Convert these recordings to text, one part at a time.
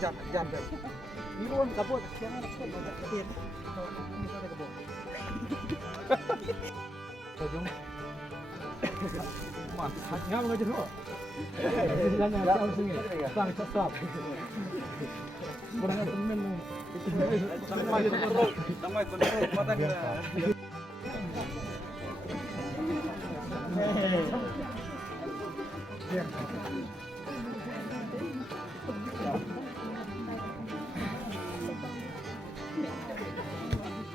jam ni pun kabut siang nak pun agak ketin ni ada kabut jom mas ngam ngaji tu jangan jauh sini sang stop kurang temen sampai kontrol mata kita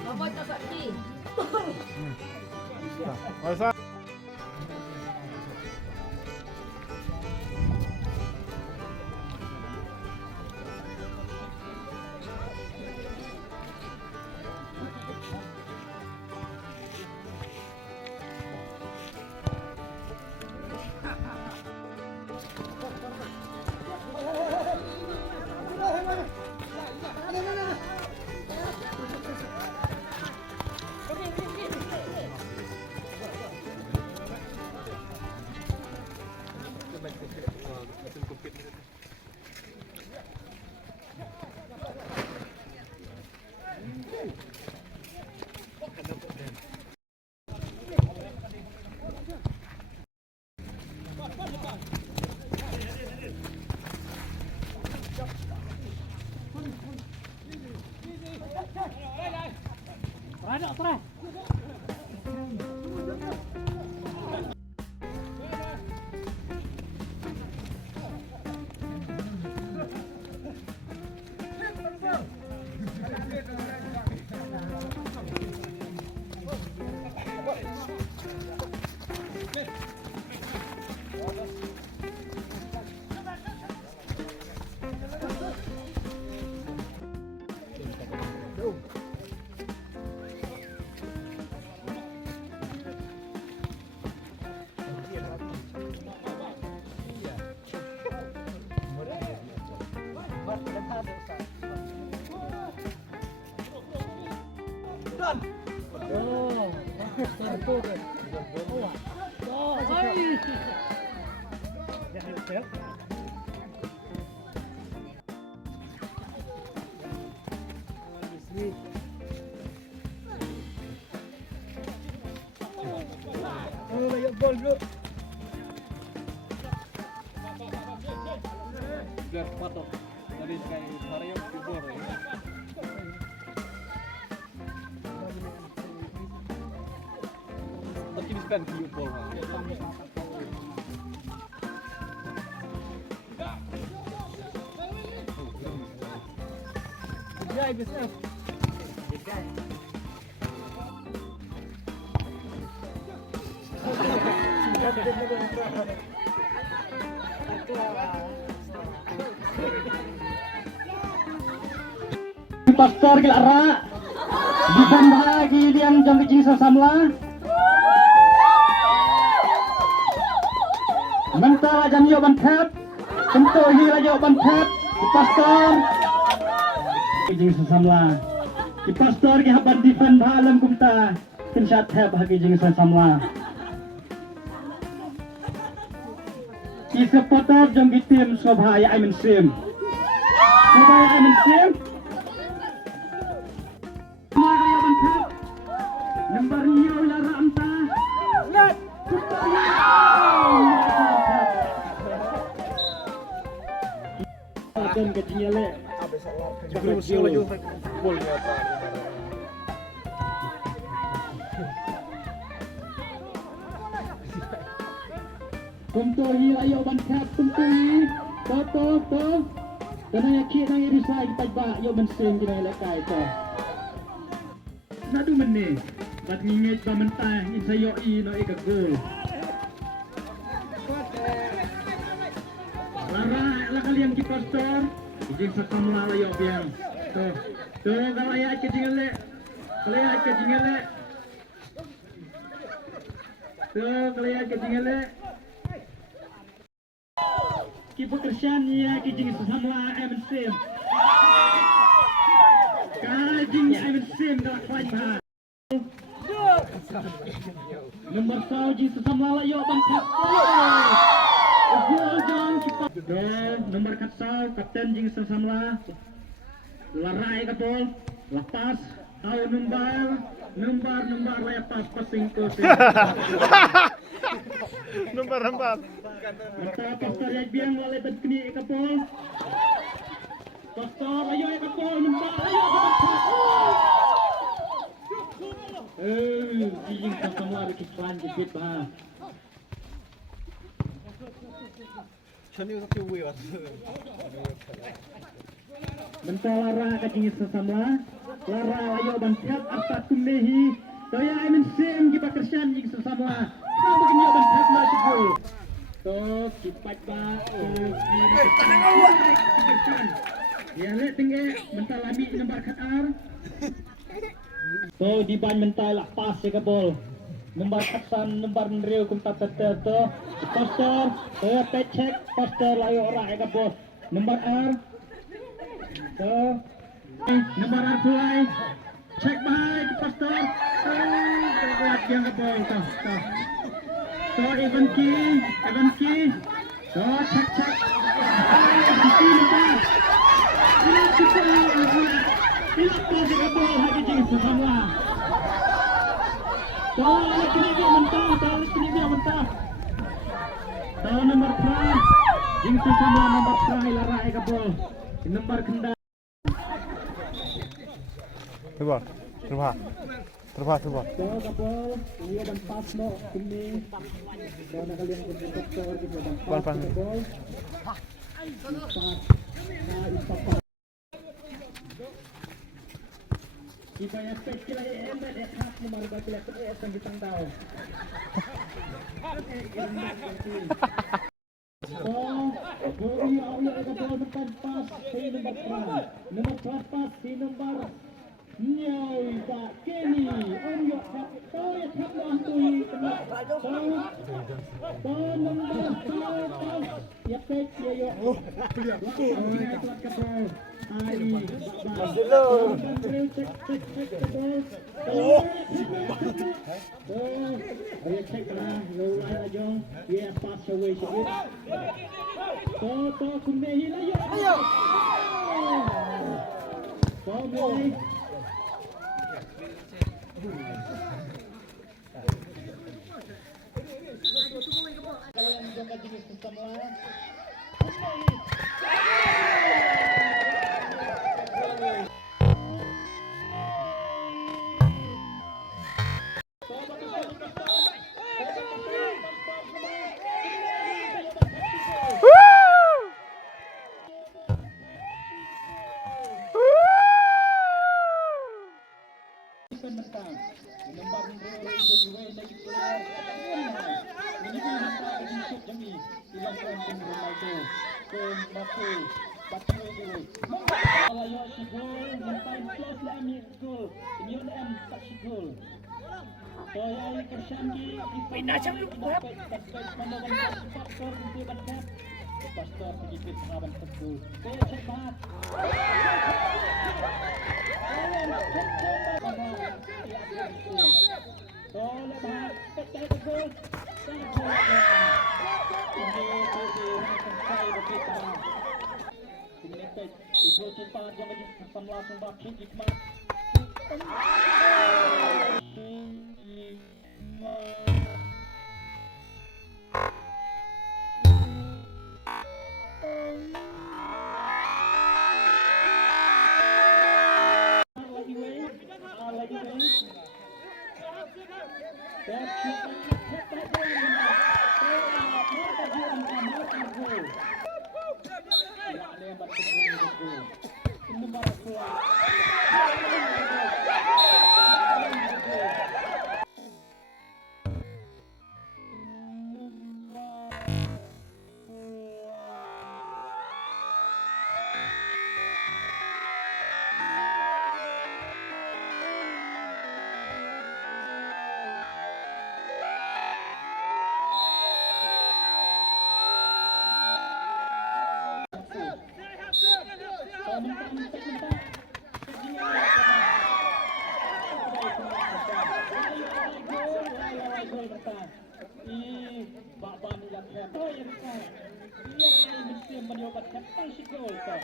Bapak tak sakti. Masa biar patok dari kayak Mario Kubor Tapi kan Kubor Jai besar Pastor Gelara ditambah gilian jam kecing sasamla mentara jam yo bantet tentu hira yo bantet di pastor kecing sasamla di pastor ke haban defend halam kumta kinsat heb hagi jing sasamla ki supporter jam gitim sobha ya aimen sim sobha ya aimen sim Number niyo lara anta. Let. Akan kecilnya le. Kumtohi ayo bankat kumtohi. To. Karena yakin nang irisa kita ba yo mensim kina lekai to. Nadu menni. Bat ngingit ba mentah insayo no ikagol. Lara la kalian ki pastor, ijing sa kamla yo biang. To galaya ke jingale. Galaya ke jingale. To galaya ke jingale. Ki pekerjaan ya ki jing sa kamla MSM. Ka jing MSM dah kuat. Nomor sau jing sesamla layo bangkat. Gol jang kipas. Nomor kat sau kapten jing sesamla. Larai kapol. Lepas. Au numbar lepas passing ke. Numbar. Mata pastor yang biang lalai berkini kapol. Pastor ayo kapol numbar ayo bangkat. Jing sesamla berkislan jepit bah. Bentar lara kajing sesamla. Lara ayo bantiat apa kumehi. Toya amin sim kita kersian jing sesamla. Sama begini bantiat lah cikgu. Tok kipat ba. Ya le tinggi bentar lami nomor katar. Toh di ban bentar lah pas ya kabol. Nomor kasan nomor nriu kum tata to. Pastor, toya pecek pastor layo ora ya kabol. Nomor R. Toh nomor R mulai. Cek baik pastor. Kuat yang kabol toh. Toh Evan Key. Toh cek. Ini pas kabol lagi jing semua. Toh kini dia mentah. Toh nomor try. Jing semua nomor try lara kabol. Nomor kenda. Terbang. Toh kabol, iya dan pas mo kini. Toh nakalian ko sa doktor gitu dan pas kabol. Ipa. Ipa ya spesial ember hak nomor bakal sang bitang tao. Toh, buri awya kabol depan pas si nomor try. Nomor pas si nomor Nyai Pak Kenny, Onyo Pak Toy Thapwan Tui Kena Toh nombor ya pek ya yo. Nyai Pak Kapol Ali cek kabol. Ayo cek lah lulai aja. Ya pas away sikit. Toh kumehi lah yo. Toh mulai. Kalian jaga jenis semua. Pastor sedikit sahabat teguh. Cepat. Laban nila kaya to yan ka. Iya ay Muslim manyobat katang si gol to.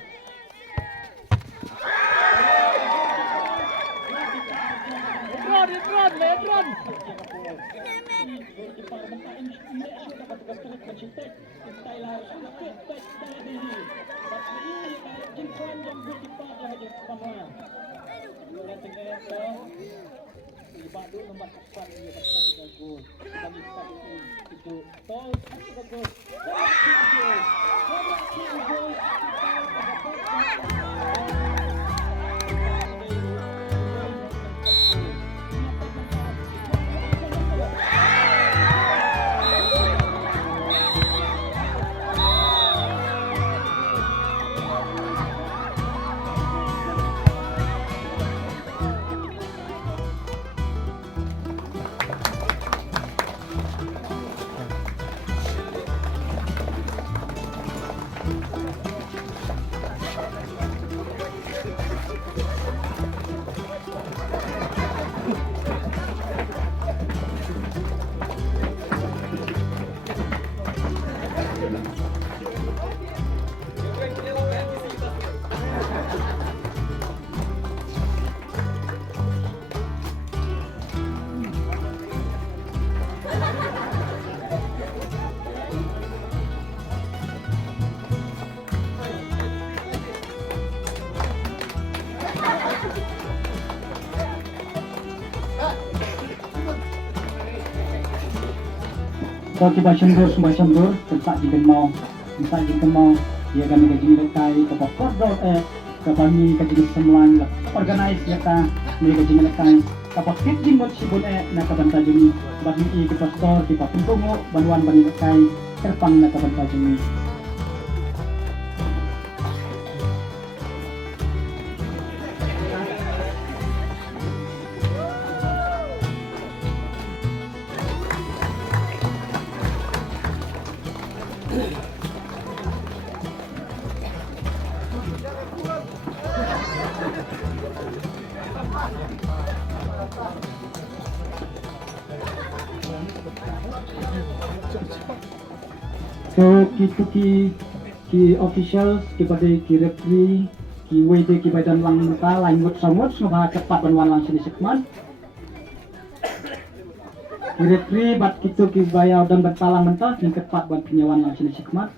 Letron. Goalkeeper mentain sudah dapat terus mencintai. Thailand sudah fit diri. Tapi ini jingkuan yang goalkeeper saja sama. Bola tengah to. Iba dulu nomor 4 dia berkat gol. Kami itu tol satu gol. So kita semua sembur tempat di Gemau dia kami gaji lekai ke Pokordor ke kami gaji semlang organize ya ta ni gaji lekai kapag kitjing buat sibun na kabanta jumi bagi ke pastor di Papuntungo banuan bani lekai terpang na kabanta jumi. So kita ki officials kepada ki referee ki WD ki badan lang mata lain ngot samot semua cepat banwan lang sini sekman ki referee bat kita ki bayar dan bertalang mentah yang cepat buat penyawan lang sini sekman.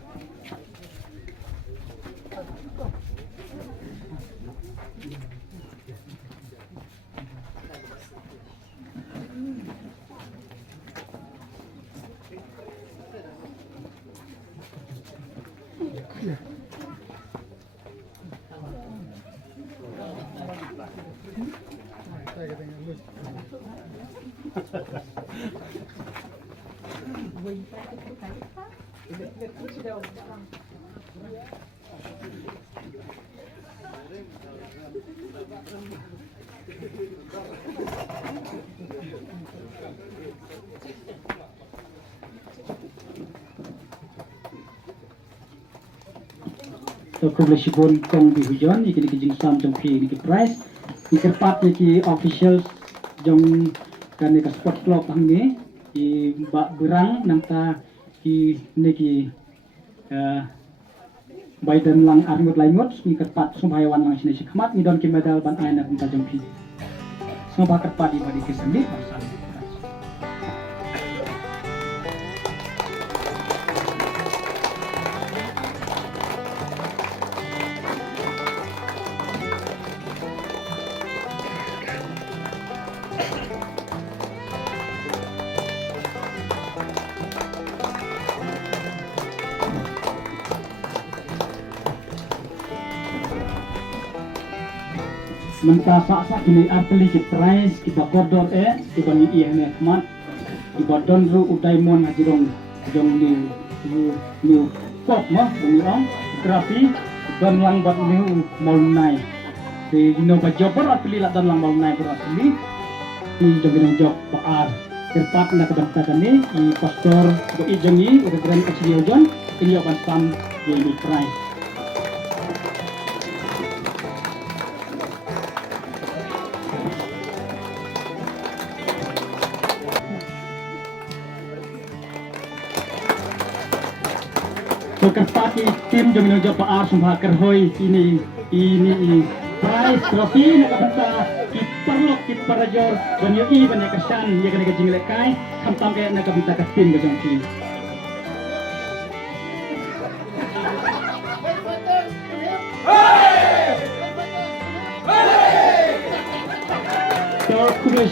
So kung sibon kong dihujan, iki dijing sam jong pi iki price, iki kerpat iki officials jong kan iki sport club hangge, i bak berang nangta ki niki Biden lang arngot laingot, ni kerpat sumbayawan lang sini sikmat, ni don ki medal ban aina bunta jong pi. Sumba kerpat di badi kesendi pasal. Mentasa kini arteli ki price ki bakordor ki bani ihne kmat ki badon ru udaimon hajirong jong ni pop ma bani ong grafi don lang bat ni molnai ti no ba jober arteli la don lang molnai ber arteli ti jong jok baar kerpat na kabanta kani i pastor bo ijongi udah grand kasihjon ini akan sam ye price. Kerpati tim jom menunjuk Pak Sumpah Kerhoi ini prize trofi nak benta kiper lok kiper rajor dan UI banyak kesan dia kena kejing lekai kamtam kayak nak benta ke tim ke jongki. So kuble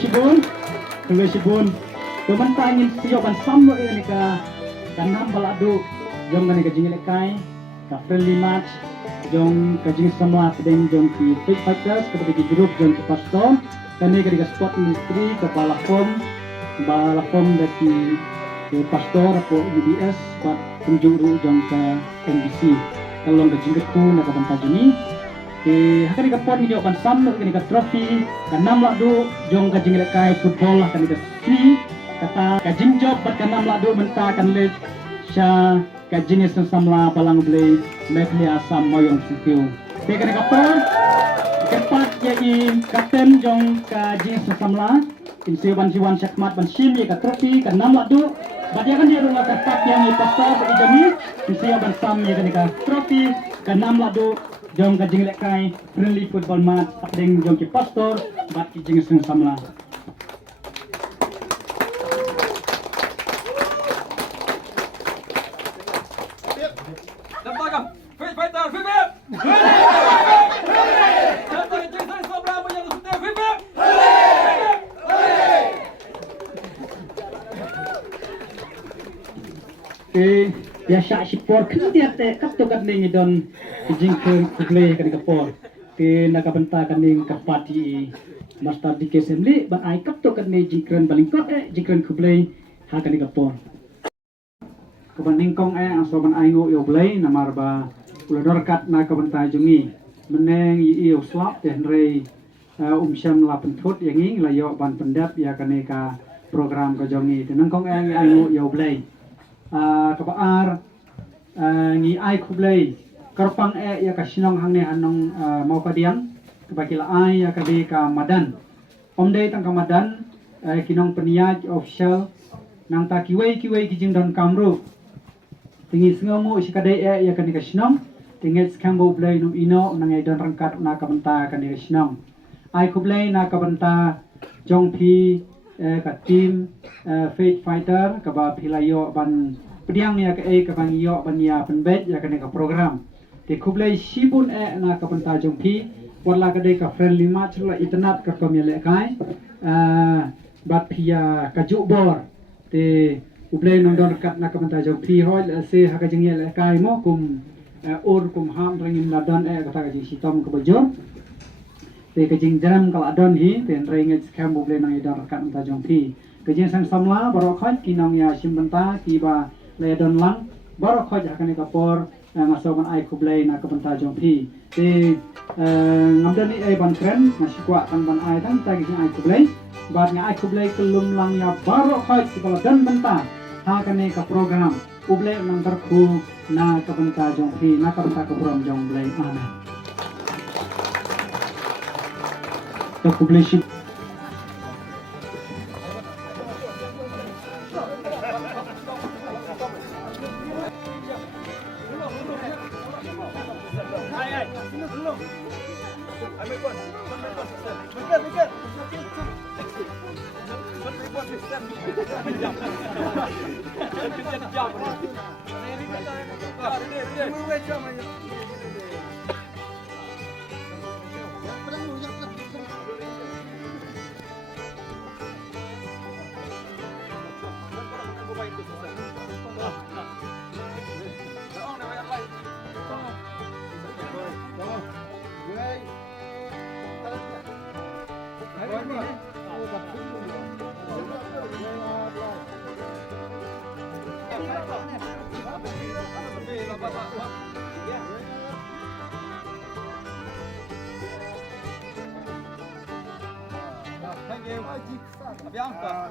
sibun benta ingin siapan sama ini ke kanam baladu jom kena kejing lekai ke friendly match jong kajing semua pedeng jong ki Fit Fighters kepada grup jong ki Pastor kami ketika sport industri ke balafom dari Pastor atau UBS buat penjuru jong ke NBC kalau kajing keku nak banta juni hakani ka pon ini akan sam kini ka trofi kanam ladu jong kajing lekai football kani ka si kata kajing job bat kanam ladu menta kan le sha kajing samla balang blade Mekli asam moyong sikiu. Tekan kapal kepat yai kapten jong kaji sesamla. Insi ban syakmat ban sim ye ka trofi ka nam ladu. Badia kan dia rumah kepat yang pasal bagi jami. Insi ban sam ye ka trofi ka nam ladu jong kaji lekai friendly football match akdeng jong ki pastor bat ki jing sesamla. Biasa sipor ketiak te kapto kadning idon jingkeng kuble kan kapor ke nakabenta kaning kapati master di assembly ban ai kapto kadne jingkren balingkot jingkren kuble ha kan kapor kabandingkong aso ban ai ngo yo blay namar ba ulador kat nakabenta jungi meneng yo swap den re syam la penthut yangi layo ban pendat ya kaneka program ka jongi tenangkong ai ngo yo blay kapaar ngi ai kublay karpang ya kasinong hangne anong mau kadiang kapakila ai ya kadi ka madan omday tang ka madan kinong peniyaj official nang ta kiway kijing don kamru tingi sngomo isikadai ya kani kasinong tingi skambo blay num ino nang ai don rangkat na kabenta kani kasinong ai kublay na kabenta jongpi ka team Fit Fighter kaba pilayo ban pediang ya ke ka bang yo ban ya penbet ya kene ka program te kublai sibun na ka penta jongpi wala ka de ka friendly match la itnat ka komile kai bat pia ka jubor te kublai nong don kat na ka penta jongpi hol se ha ka jingel kai mo kum or kum ham ringin na don ka ta ka jing sitom ka bajor te ka jing jaram kala don hi te ringit skam kublai nang idar kat penta jongpi ka jing sang samla baro khot kinong ya simbenta tiba le don lang baro khoj akane kapor ngasoban ai kublai na kapenta jongpi te ngamdani ban kren nasikwa kan ban ai dan tagi ai kublai bat nga ai kublai kelum lang ya baro khoj kepala dan benta ha kane ka program kublai nang terku na kapenta jongpi na kapenta ka program jongblai ana to kublai shi Bianca.